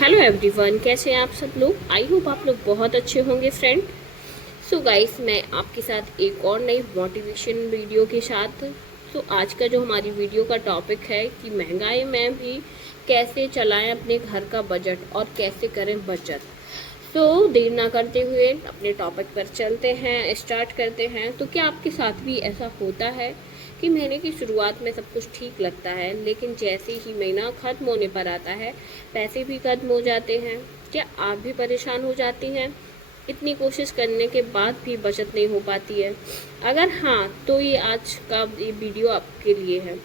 Hello everyone, कैसे हैं आप सब लोग। आई होप आप लोग बहुत अच्छे होंगे फ्रेंड। सो गाइस, मैं आपके साथ एक और नई मोटिवेशन वीडियो के साथ। आज का जो हमारी वीडियो का टॉपिक है कि महंगाई में भी कैसे चलाएं अपने घर का बजट और कैसे करें बचत। देर ना करते हुए अपने टॉपिक पर चलते हैं, स्टार्ट करते हैं। तो क्या आपके साथ भी ऐसा होता है कि महीने की शुरुआत में सब कुछ ठीक लगता है, लेकिन जैसे ही महीना ख़त्म होने पर आता है पैसे भी खत्म हो जाते हैं। क्या आप भी परेशान हो जाती हैं? इतनी कोशिश करने के बाद भी बचत नहीं हो पाती है? अगर हाँ, तो ये आज का ये वीडियो आपके लिए है।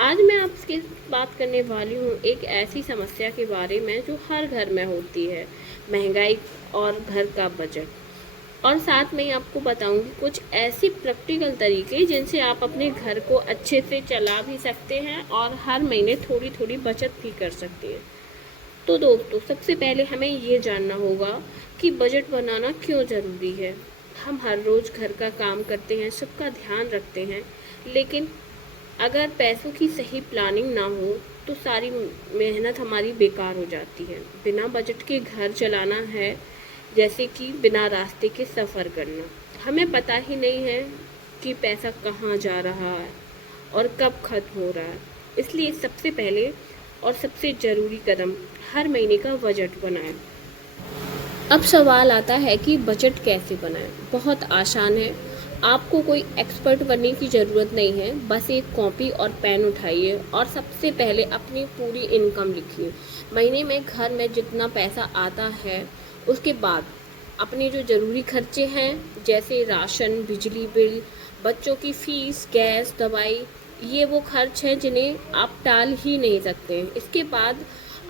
आज मैं आपसे बात करने वाली हूँ एक ऐसी समस्या के बारे में जो हर घर में होती है, महंगाई और घर का बजट। और साथ में ही आपको बताऊंगी कुछ ऐसी प्रैक्टिकल तरीके जिनसे आप अपने घर को अच्छे से चला भी सकते हैं और हर महीने थोड़ी थोड़ी बचत भी कर सकते हैं। तो दोस्तों, सबसे पहले हमें ये जानना होगा कि बजट बनाना क्यों ज़रूरी है। हम हर रोज़ घर का काम करते हैं, सबका ध्यान रखते हैं, लेकिन अगर पैसों की सही प्लानिंग ना हो तो सारी मेहनत हमारी बेकार हो जाती है। बिना बजट के घर चलाना है जैसे कि बिना रास्ते के सफ़र करना। हमें पता ही नहीं है कि पैसा कहाँ जा रहा है और कब खत्म हो रहा है। इसलिए सबसे पहले और सबसे ज़रूरी कदम हर महीने का बजट बनाएं। अब सवाल आता है कि बजट कैसे बनाएं। बहुत आसान है। आपको कोई एक्सपर्ट बनने की ज़रूरत नहीं है। बस एक कॉपी और पेन उठाइए और सबसे पहले अपनी पूरी इनकम लिखिए। महीने में घर में जितना पैसा आता है, उसके बाद अपने जो ज़रूरी खर्चे हैं जैसे राशन, बिजली बिल, बच्चों की फ़ीस, गैस, दवाई, ये वो खर्च हैं जिन्हें आप टाल ही नहीं सकते। इसके बाद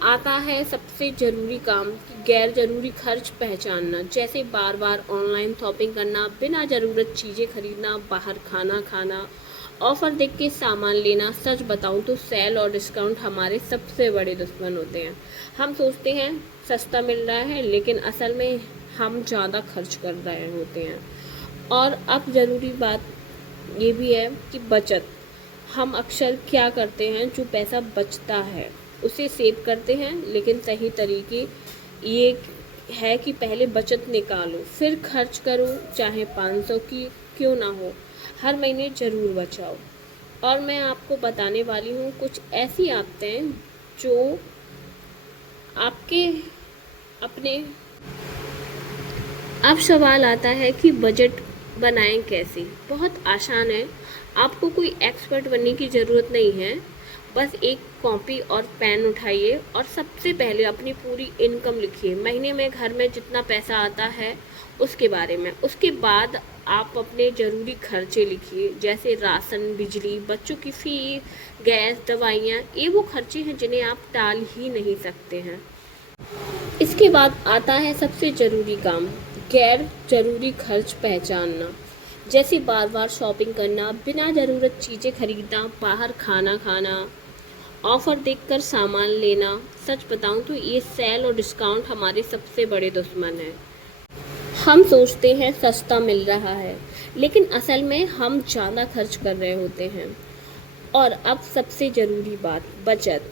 आता है सबसे ज़रूरी काम कि गैर ज़रूरी खर्च पहचानना, जैसे बार बार ऑनलाइन शॉपिंग करना, बिना ज़रूरत चीज़ें खरीदना, बाहर खाना खाना, ऑफ़र देख के सामान लेना। सच बताऊं तो सेल और डिस्काउंट हमारे सबसे बड़े दुश्मन होते हैं। हम सोचते हैं सस्ता मिल रहा है, लेकिन असल में हम ज़्यादा खर्च कर रहे होते हैं। और अब ज़रूरी बात ये भी है कि बचत। हम अक्सर क्या करते हैं, जो पैसा बचता है उसे सेव करते हैं, लेकिन सही तरीके ये है कि पहले बचत निकालो फिर खर्च करो, चाहे 500 की क्यों ना हो, हर महीने ज़रूर बचाओ। और मैं आपको बताने वाली हूँ कुछ ऐसी आदतें जो आपके अपने। अब सवाल आता है कि बजट बनाएं कैसे। बहुत आसान है। आपको कोई एक्सपर्ट बनने की ज़रूरत नहीं है। बस एक कॉपी और पेन उठाइए और सबसे पहले अपनी पूरी इनकम लिखिए। महीने में घर में जितना पैसा आता है उसके बारे में। उसके बाद आप अपने ज़रूरी खर्चे लिखिए, जैसे राशन, बिजली, बच्चों की फ़ीस, गैस, दवाइयाँ। ये वो खर्चे हैं जिन्हें आप टाल ही नहीं सकते हैं। इसके बाद आता है सबसे ज़रूरी काम, गैर ज़रूरी खर्च पहचानना, जैसे बार बार शॉपिंग करना, बिना ज़रूरत चीज़ें खरीदना, बाहर खाना खाना, ऑफ़र देखकर सामान लेना। सच बताऊं तो ये सेल और डिस्काउंट हमारे सबसे बड़े दुश्मन हैं। हम सोचते हैं सस्ता मिल रहा है, लेकिन असल में हम ज़्यादा खर्च कर रहे होते हैं। और अब सबसे ज़रूरी बात, बचत।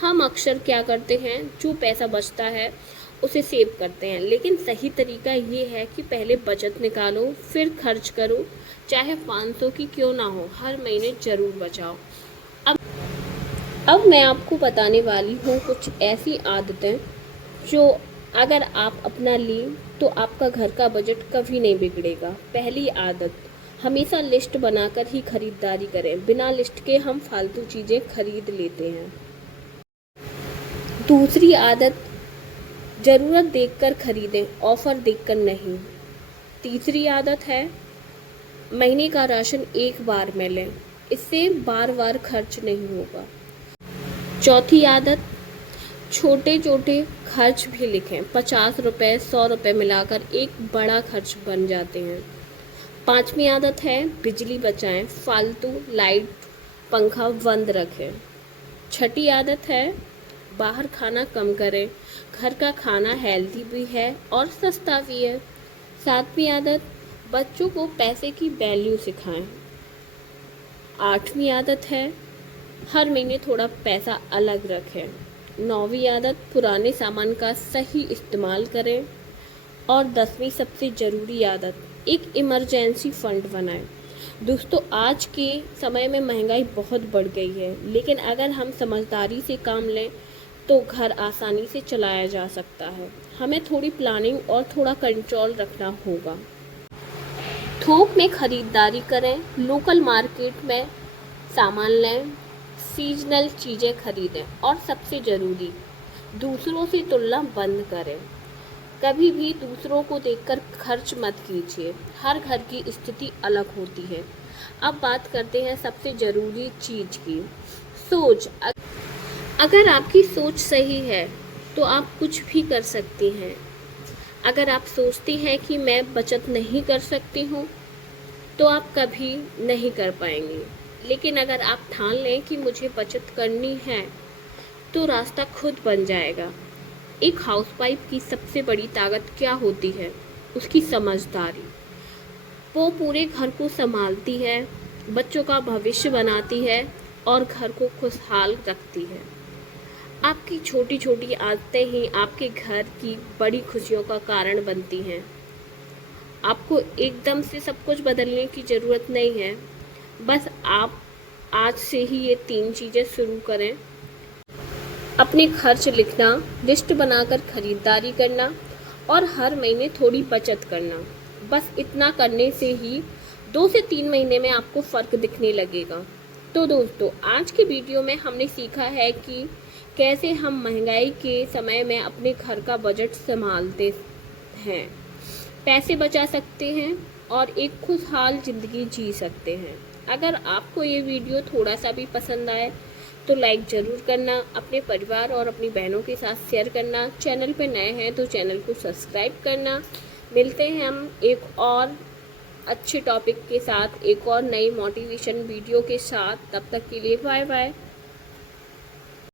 हम अक्सर क्या करते हैं, जो पैसा बचता है उसे सेव करते हैं, लेकिन सही तरीका ये है कि पहले बचत निकालो फिर खर्च करो, चाहे 500 की क्यों ना हो, हर महीने ज़रूर बचाओ। अब अब मैं आपको बताने वाली हूँ कुछ ऐसी आदतें जो अगर आप अपना लें तो आपका घर का बजट कभी नहीं बिगड़ेगा। पहली आदत, हमेशा लिस्ट बनाकर ही खरीदारी करें। बिना लिस्ट के हम फालतू चीज़ें खरीद लेते हैं। दूसरी आदत, ज़रूरत देखकर खरीदें, ऑफ़र देखकर नहीं। तीसरी आदत है, महीने का राशन एक बार में लें, इससे बार बार खर्च नहीं होगा। चौथी आदत, छोटे छोटे खर्च भी लिखें। 50 रुपये, 100 रुपये मिलाकर एक बड़ा खर्च बन जाते हैं। पांचवी आदत है, बिजली बचाएं, फालतू लाइट, पंखा बंद रखें। छठी आदत है, बाहर खाना कम करें, घर का खाना हेल्दी भी है और सस्ता भी है। सातवीं आदत, बच्चों को पैसे की वैल्यू सिखाएं। आठवीं आदत है, हर महीने थोड़ा पैसा अलग रखें। 9वीं आदत, पुराने सामान का सही इस्तेमाल करें। और 10वीं सबसे ज़रूरी आदत, एक इमरजेंसी फंड बनाएं। दोस्तों, आज के समय में महंगाई बहुत बढ़ गई है, लेकिन अगर हम समझदारी से काम लें तो घर आसानी से चलाया जा सकता है। हमें थोड़ी प्लानिंग और थोड़ा कंट्रोल रखना होगा। थोक में ख़रीदारी करें, लोकल मार्केट में सामान लें, सीजनल चीज़ें खरीदें और सबसे ज़रूरी, दूसरों से तुलना बंद करें। कभी भी दूसरों को देखकर खर्च मत कीजिए, हर घर की स्थिति अलग होती है। अब बात करते हैं सबसे ज़रूरी चीज़ की, सोच। अगर आपकी सोच सही है तो आप कुछ भी कर सकती हैं। अगर आप सोचती हैं कि मैं बचत नहीं कर सकती हूँ तो आप कभी नहीं कर पाएंगी। लेकिन अगर आप ठान लें कि मुझे बचत करनी है तो रास्ता खुद बन जाएगा। एक हाउसवाइफ की सबसे बड़ी ताकत क्या होती है? उसकी समझदारी। वो पूरे घर को संभालती है, बच्चों का भविष्य बनाती है और घर को खुशहाल रखती है। आपकी छोटी छोटी आदतें ही आपके घर की बड़ी खुशियों का कारण बनती हैं। आपको एकदम से सब कुछ बदलने की ज़रूरत नहीं है, बस आप आज से ही ये 3 चीज़ें शुरू करें। अपने खर्च लिखना, लिस्ट बनाकर खरीदारी करना और हर महीने थोड़ी बचत करना। बस इतना करने से ही 2 से 3 महीने में आपको फ़र्क दिखने लगेगा। तो दोस्तों, आज के वीडियो में हमने सीखा है कि कैसे हम महंगाई के समय में अपने घर का बजट संभालते हैं, पैसे बचा सकते हैं और एक खुशहाल ज़िंदगी जी सकते हैं। अगर आपको ये वीडियो थोड़ा सा भी पसंद आए तो लाइक ज़रूर करना, अपने परिवार और अपनी बहनों के साथ शेयर करना। चैनल पे नए हैं तो चैनल को सब्सक्राइब करना। मिलते हैं हम एक और अच्छे टॉपिक के साथ, एक और नई मोटिवेशन वीडियो के साथ। तब तक के लिए बाय बाय।